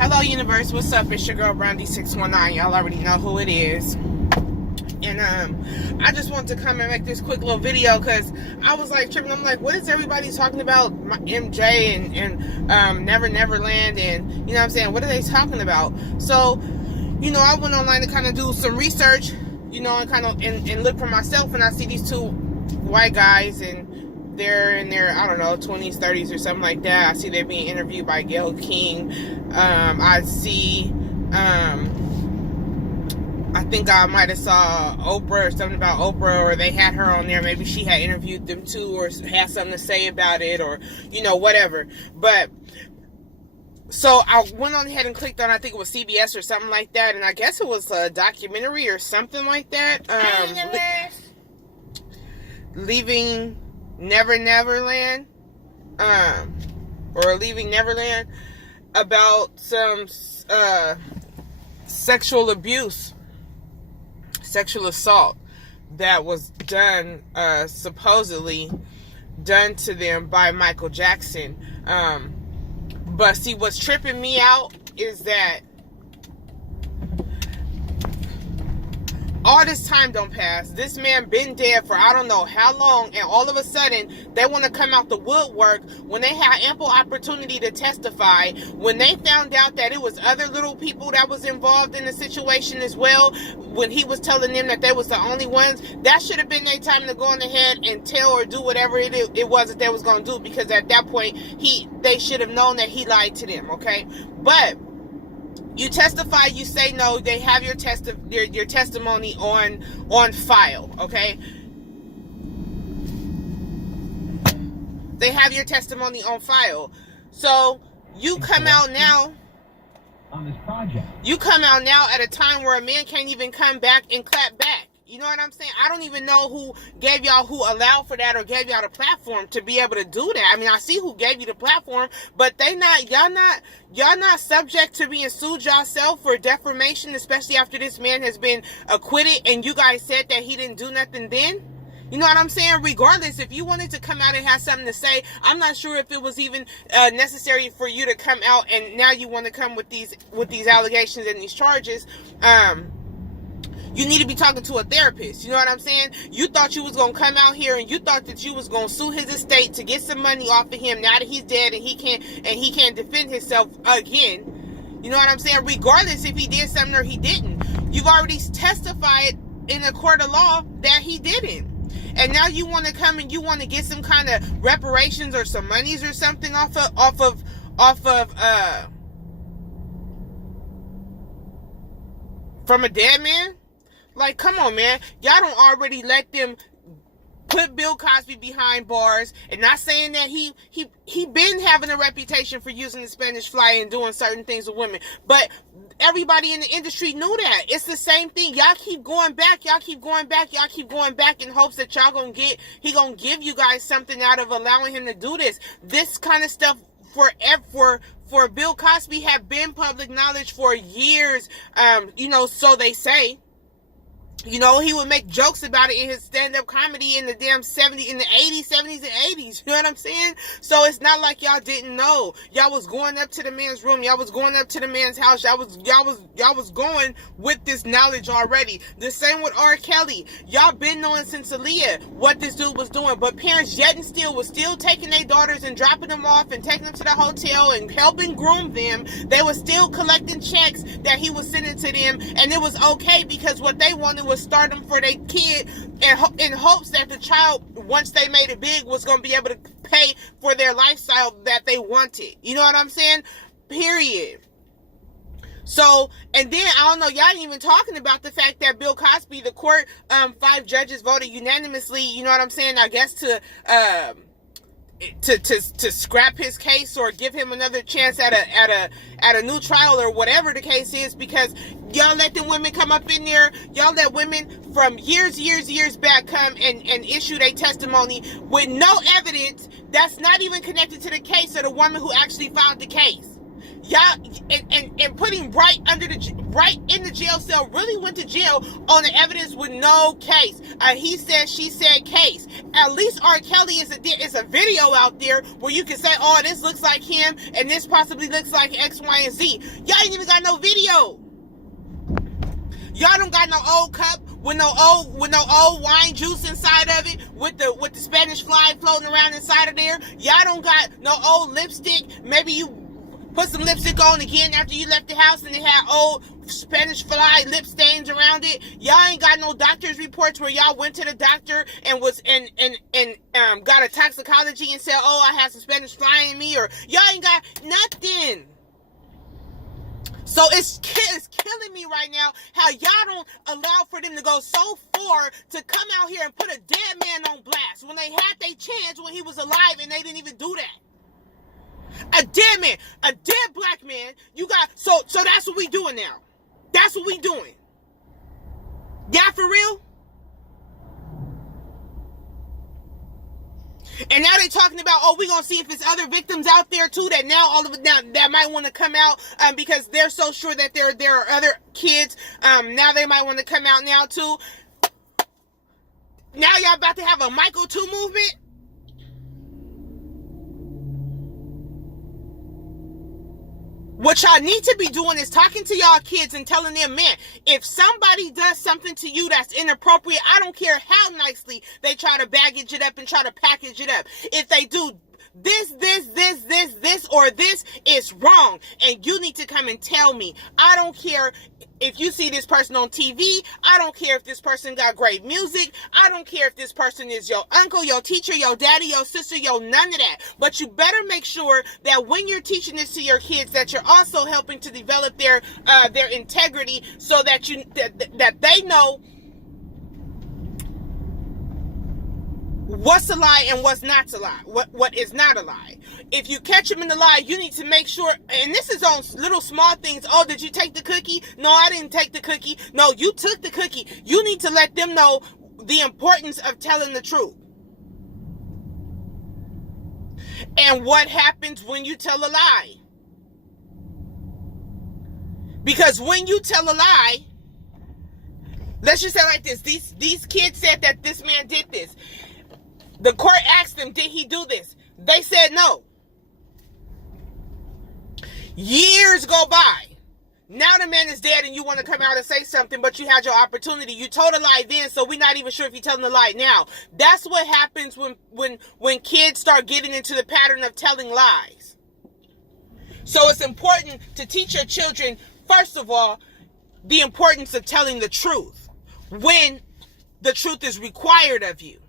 Hello, universe. What's up? It's your girl, Brandy619. Y'all already know who it is. And I just want to come and make this quick little video because I was like tripping. I'm like, what is everybody talking about? MJ and Neverland, and you know what I'm saying? What are they talking about? So, you know, I went online to kind of do some research, you know, and kind of and look for myself, and I see these two white guys, and they're in their, I don't know, 20s, 30s or something like that. I see they're being interviewed by Gayle King. I see, I think I might have saw Oprah or something about Oprah, or they had her on there. Maybe she had interviewed them too, or had something to say about it, or, you know, whatever. But, so I went on ahead and clicked on, I think it was CBS or something like that, and I guess it was a documentary or something like that. Leaving Neverland, or Leaving Neverland, about some sexual abuse, sexual assault that was done, supposedly done to them by Michael Jackson. But see, what's tripping me out is that all this time don't pass. This man been dead for I don't know how long, and all of a sudden they want to come out the woodwork when they had ample opportunity to testify, when they found out that it was other little people that was involved in the situation as well, when he was telling them that they was the only ones. That should have been their time to go on ahead and tell or do whatever it was that they was going to do, because at that point they should have known that he lied to them, okay? But you testify, you say no, they have your testimony on file, okay? They have your testimony on file. So you come out now on this project. You come out now at a time where a man can't even come back and clap back. You know what I'm saying? I don't even know who allowed for that or gave y'all the platform to be able to do that. I mean, I see who gave you the platform, but y'all not subject to being sued yourself for defamation, especially after this man has been acquitted and you guys said that he didn't do nothing then. You know what I'm saying? Regardless, if you wanted to come out and have something to say, I'm not sure if it was even necessary for you to come out, and now you want to come with these allegations and these charges. You need to be talking to a therapist. You know what I'm saying? You thought you was going to come out here and you thought that you was going to sue his estate to get some money off of him now that he's dead and he can't defend himself again. You know what I'm saying? Regardless if he did something or he didn't. You've already testified in a court of law that he didn't. And now you want to come and you want to get some kind of reparations or some monies or something off of from a dead man? Like, come on, man. Y'all don't already let them put Bill Cosby behind bars, and not saying that he been having a reputation for using the Spanish fly and doing certain things with women, but everybody in the industry knew that. It's the same thing. Y'all keep going back. Y'all keep going back in hopes that he gonna give you guys something out of allowing him to do this. This kind of stuff for Bill Cosby have been public knowledge for years. You know, so they say. You know, he would make jokes about it in his stand-up comedy in the damn 70s, in the 80s, 70s, and 80s. You know what I'm saying? So it's not like y'all didn't know. Y'all was going up to the man's room. Y'all was going up to the man's house. Y'all was going with this knowledge already. The same with R. Kelly. Y'all been knowing since Aaliyah what this dude was doing. But parents yet and still was still taking their daughters and dropping them off and taking them to the hotel and helping groom them. They were still collecting checks that he was sending to them. And it was okay because what they wanted was start them for their kid in hopes that the child, once they made it big, was going to be able to pay for their lifestyle that they wanted. You know what I'm saying? Period. So, and then, I don't know, y'all ain't even talking about the fact that Bill Cosby, the court, 5 judges voted unanimously, you know what I'm saying, I guess to scrap his case or give him another chance at a new trial or whatever the case is, because y'all let them women come up in there. Y'all let women from years back come and issue their testimony with no evidence that's not even connected to the case of the woman who actually filed the case. Y'all, and and putting right in the jail cell, really went to jail on the evidence with no case. He said, she said case. At least R. Kelly is a video out there where you can say, oh, this looks like him and this possibly looks like X, Y, and Z. Y'all ain't even got no video. Y'all don't got no old cup with no old wine juice inside of it, with the Spanish fly floating around inside of there. Y'all don't got no old lipstick. Maybe you put some lipstick on again after you left the house and it had old Spanish fly lip stains around it. Y'all ain't got no doctor's reports where y'all went to the doctor and was got a toxicology and said, oh, I have some Spanish fly in me, or y'all ain't got nothing. So it's killing me right now how y'all don't allow for them to go so far to come out here and put a dead man on blast when they had their chance when he was alive and they didn't even do that. A dead man, a dead black man. You got so that's what we doing now. That's what we doing. Yeah, for real? And now they're talking about, oh, we're going to see if there's other victims out there too that now all of it now that might want to come out because they're so sure that there are other kids. Now they might want to come out now too. Now y'all about to have a MJTOO movement? What y'all need to be doing is talking to y'all kids and telling them, man, if somebody does something to you that's inappropriate, I don't care how nicely they try to baggage it up and try to package it up. If they do this, or this is wrong, and you need to come and tell me. I don't care if you see this person on TV. I don't care if this person got great music. I don't care if this person is your uncle, your teacher, your daddy, your sister, none of that. But you better make sure that when you're teaching this to your kids, that you're also helping to develop their integrity, so that that they know what's a lie and what's not a lie, what is not a lie. If you catch them in the lie, you need to make sure, and this is on little small things. Oh, did you take the cookie? No, I didn't take the cookie. No, you took the cookie. You need to let them know the importance of telling the truth. And what happens when you tell a lie? Because when you tell a lie, let's just say like this, these kids said that this man did this. The court asked them, did he do this? They said no. Years go by. Now the man is dead and you want to come out and say something, but you had your opportunity. You told a lie then, so we're not even sure if you're telling a lie now. That's what happens when kids start getting into the pattern of telling lies. So it's important to teach your children, first of all, the importance of telling the truth when the truth is required of you.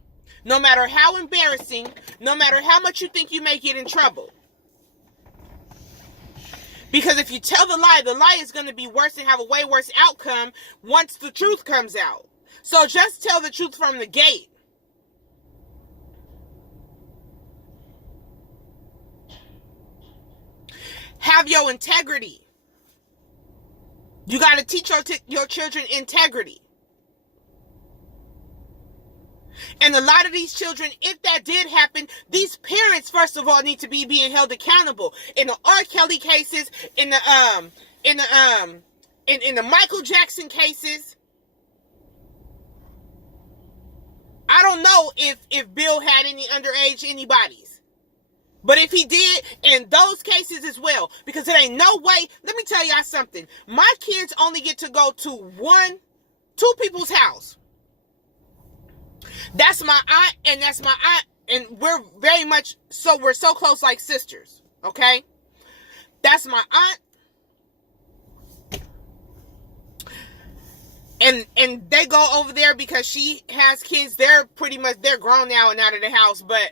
No matter how embarrassing, no matter how much you think you may get in trouble. Because if you tell the lie is going to be worse and have a way worse outcome once the truth comes out. So just tell the truth from the gate. Have your integrity. You got to teach your children integrity. And a lot of these children, if that did happen, these parents, first of all, need to be being held accountable. In the R. Kelly cases, in the Michael Jackson cases, I don't know if Bill had any underage anybody's. But if he did, in those cases as well, because there ain't no way, let me tell y'all something. My kids only get to go to two people's house. That's my aunt, and that's my aunt, and we're so close like sisters, okay? That's my aunt, and they go over there because she has kids. They're grown now and out of the house, but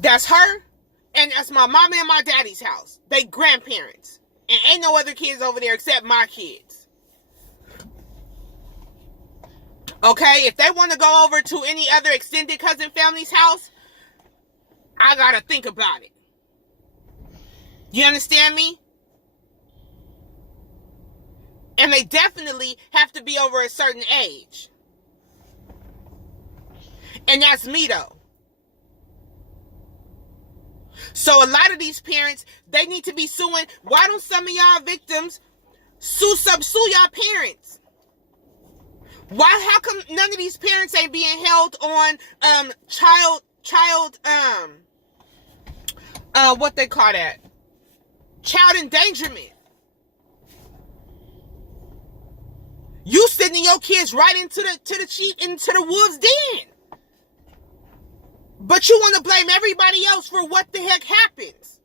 that's her, and that's my mama and my daddy's house. They grandparents, and ain't no other kids over there except my kids. Okay, if they want to go over to any other extended cousin family's house, I gotta think about it. You understand me? And they definitely have to be over a certain age. And that's me though. So a lot of these parents, they need to be suing. Why don't some of y'all victims sue y'all parents? Why? How come none of these parents ain't being held on child what they call that? Child endangerment. You sending your kids right into the wolves' den. But you want to blame everybody else for what the heck happens.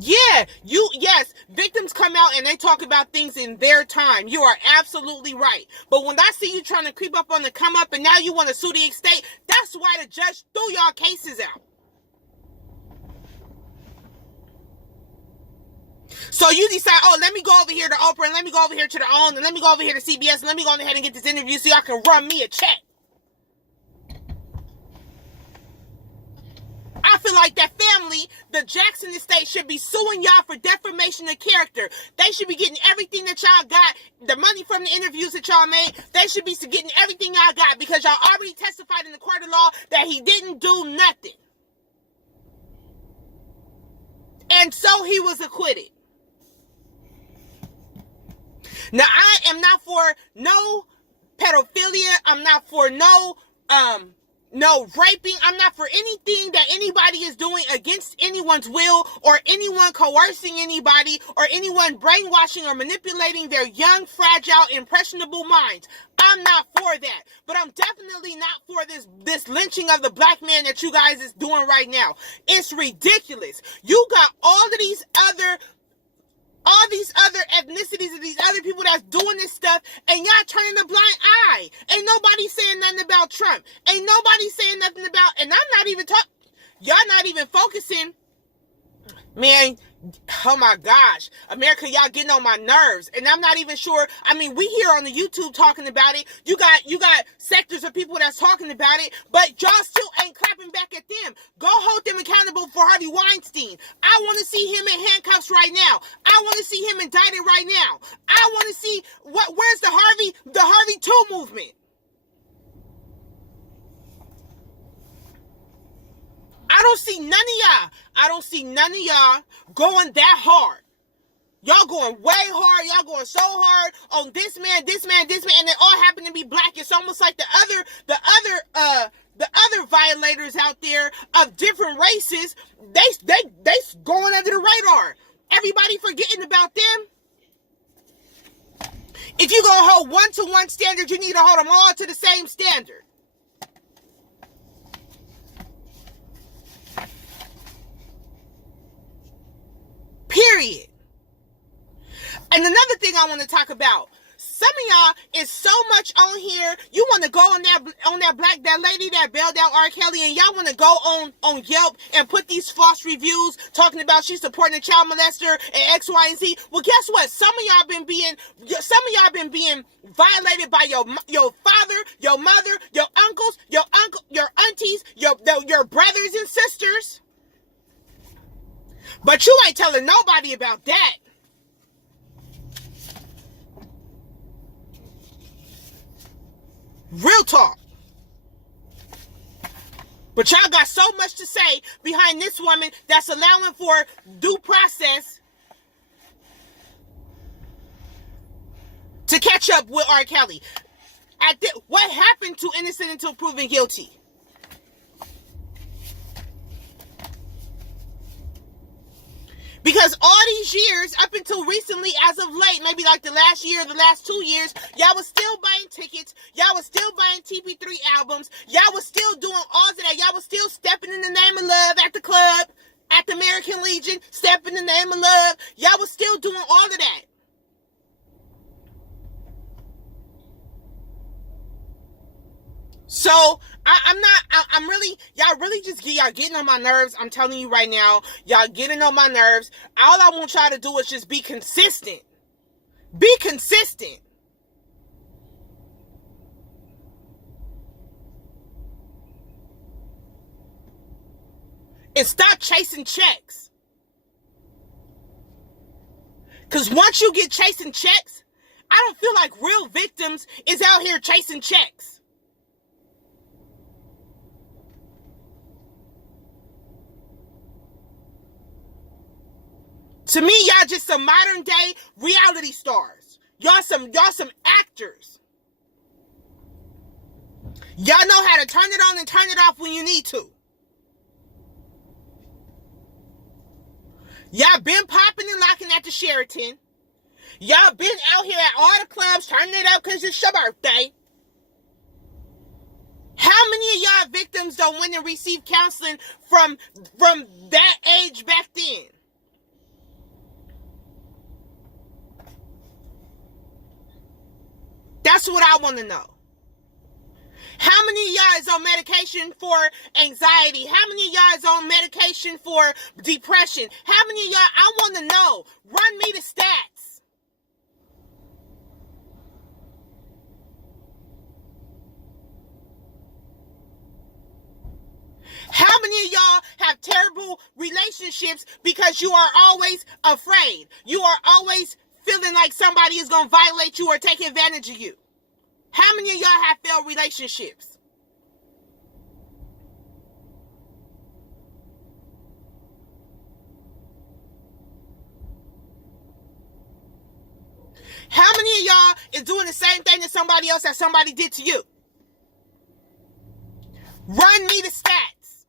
Yeah, yes, victims come out and they talk about things in their time. You are absolutely right. But when I see you trying to creep up on the come up and now you want to sue the estate, that's why the judge threw y'all cases out. So you decide, oh, let me go over here to Oprah and let me go over here to the OWN and let me go over here to CBS and let me go ahead and get this interview so y'all can run me a check. I feel like that family, the Jackson estate, should be suing y'all for defamation of character. They should be getting everything that y'all got, the money from the interviews that y'all made. They should be getting everything y'all got because y'all already testified in the court of law that he didn't do nothing. And so he was acquitted. Now, I am not for no pedophilia. I'm not for no raping. I'm not for anything that anybody is doing against anyone's will or anyone coercing anybody or anyone brainwashing or manipulating their young, fragile, impressionable minds. I'm not for that. But I'm definitely not for this lynching of the black man that you guys is doing right now. It's ridiculous. You got all these other ethnicities and these other people that's doing this stuff, and y'all turning a blind eye. Ain't nobody saying nothing about Trump. Ain't nobody saying nothing about, and I'm not even talking, y'all not even focusing. Man, oh my gosh, America, y'all getting on my nerves, and I'm not even sure. I mean, we here on the YouTube talking about it. You got sectors of people that's talking about it, but y'all still ain't clapping back at them. Go hold them accountable for Harvey Weinstein. I want to see him in handcuffs right now. I want to see him indicted right now. I want to see where's the Harvey 2 movement. I don't see none of y'all going that hard. Y'all going way hard. Y'all going so hard on this man, and they all happen to be black. It's almost like the other violators out there of different races, they going under the radar. Everybody forgetting about them. If you gonna hold 1-to-1 standard, you need to hold them all to the same standard. Period. And another thing I want to talk about, some of y'all is so much on here. You want to go on that lady that bailed out R. Kelly, and y'all want to go on Yelp and put these false reviews talking about she's supporting a child molester and X, Y, and Z. Well, guess what? Some of y'all been being violated by your father, your mother, your uncles, your aunties, your brothers and sisters. But you ain't telling nobody about that. Real talk. But y'all got so much to say behind this woman that's allowing for due process to catch up with R. Kelly. What happened to innocent until proven guilty? Because all these years, up until recently, as of late, maybe like the last year, the last 2 years, y'all was still buying tickets. Y'all was still buying TP3 albums. Y'all was still doing all of that. Y'all was still stepping in the name of love at the club, at the American Legion, stepping in the name of love. Y'all was still doing all of that. So y'all getting on my nerves. I'm telling you right now, y'all getting on my nerves. All I want y'all to do is just be consistent. Be consistent. And stop chasing checks. Because once you get chasing checks, I don't feel like real victims is out here chasing checks. To me, y'all just some modern day reality stars. Y'all some actors. Y'all know how to turn it on and turn it off when you need to. Y'all been popping and locking at the Sheraton. Y'all been out here at all the clubs turning it up because it's your birthday. How many of y'all victims don't went and receive counseling from that age back then? That's what I want to know. How many of y'all is on medication for anxiety? How many of y'all is on medication for depression? How many of y'all, I want to know. Run me the stats. How many of y'all have terrible relationships because you are always afraid? You are always feeling like somebody is going to violate you or take advantage of you. How many of y'all have failed relationships? How many of y'all is doing the same thing to somebody else that somebody did to you? Run me the stats.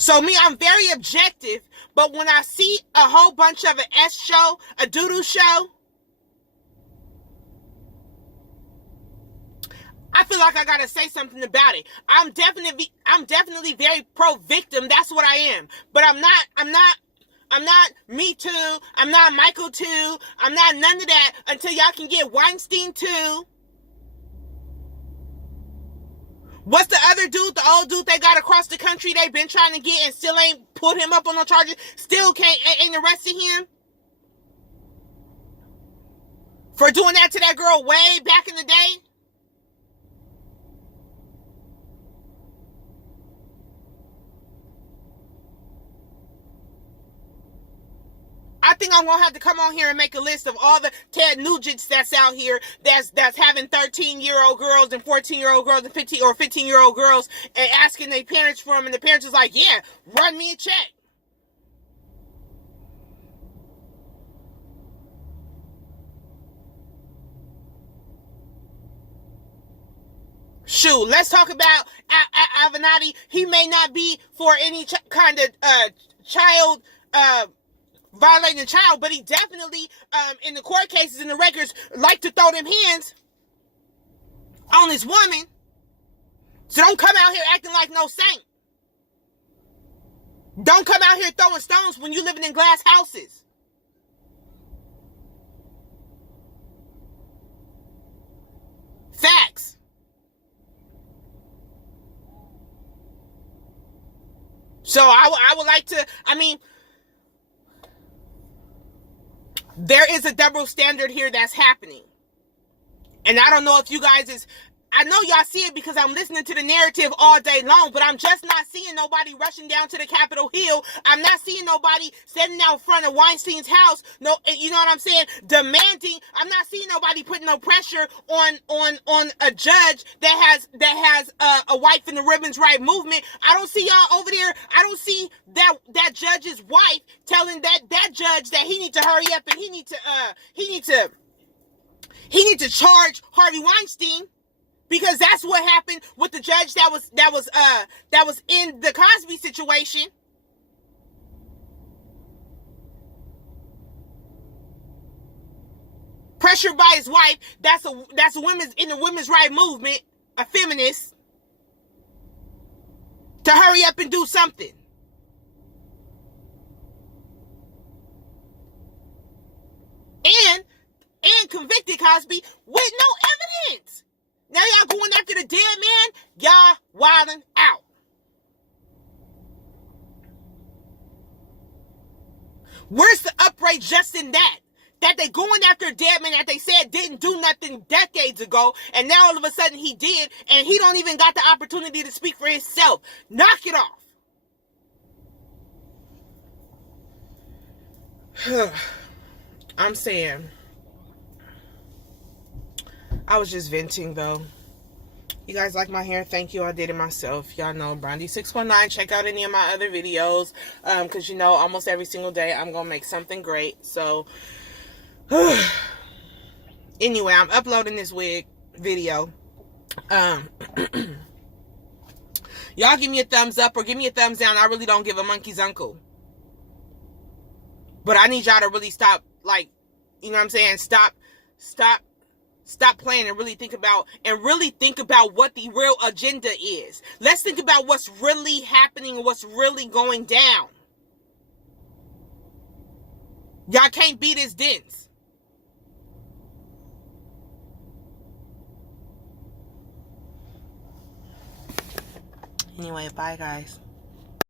So me, I'm very objective, but when I see a whole bunch of an S show, a doo-doo show, I feel like I gotta say something about it. I'm definitely very pro-victim. That's what I am. But I'm not Me Too. I'm not Michael Too. I'm not none of that until y'all can get Weinstein Too. What's the other dude, the old dude they got across the country they've been trying to get and still ain't put him up on no charges? Still ain't arrested him? For doing that to that girl way back in the day? I think I'm gonna have to come on here and make a list of all the Ted Nugents that's out here that's having 13-year-old girls and 14-year-old girls and 15-year-old girls and asking their parents for them, and the parents is like, yeah, run me a check. Shoot, let's talk about Avenatti. He may not be for any kind of child violating a child, but he definitely, in the court cases and the records, like to throw them hands on this woman. So don't come out here acting like no saint. Don't come out here throwing stones when you living in glass houses. Facts. So I would like to, there is a double standard here that's happening. And I don't know if you guys I know y'all see it because I'm listening to the narrative all day long, but I'm just not seeing nobody rushing down to the Capitol Hill. I'm not seeing nobody standing out front of Weinstein's house. No, you know what I'm saying? Demanding. I'm not seeing nobody putting no pressure on a judge that has a White from the Ribbons Right movement. I don't see y'all over there. I don't see that judge's wife telling that judge that he need to hurry up and he need to charge Harvey Weinstein. Because that's what happened with the judge that was in the Cosby situation. Pressured by his wife, that's a women's in the women's right movement, a feminist, to hurry up and do something. And convicted Cosby with no evidence. Now y'all going after the dead man? Y'all wilding out. Where's the upright just in that? That they going after a dead man that they said didn't do nothing decades ago, and now all of a sudden he did, and he don't even got the opportunity to speak for himself. Knock it off. I'm saying, I was just venting though. You guys like my hair? Thank you. I did it myself. Y'all know Brandy619. Check out any of my other videos. Because, you know, almost every single day I'm going to make something great. So, anyway, I'm uploading this wig video. Y'all give me a thumbs up or give me a thumbs down. I really don't give a monkey's uncle. But I need y'all to really stop, like, you know what I'm saying? Stop playing and really think about what the real agenda is. Let's think about what's really happening and what's really going down. Y'all can't be this dense. Anyway, bye guys.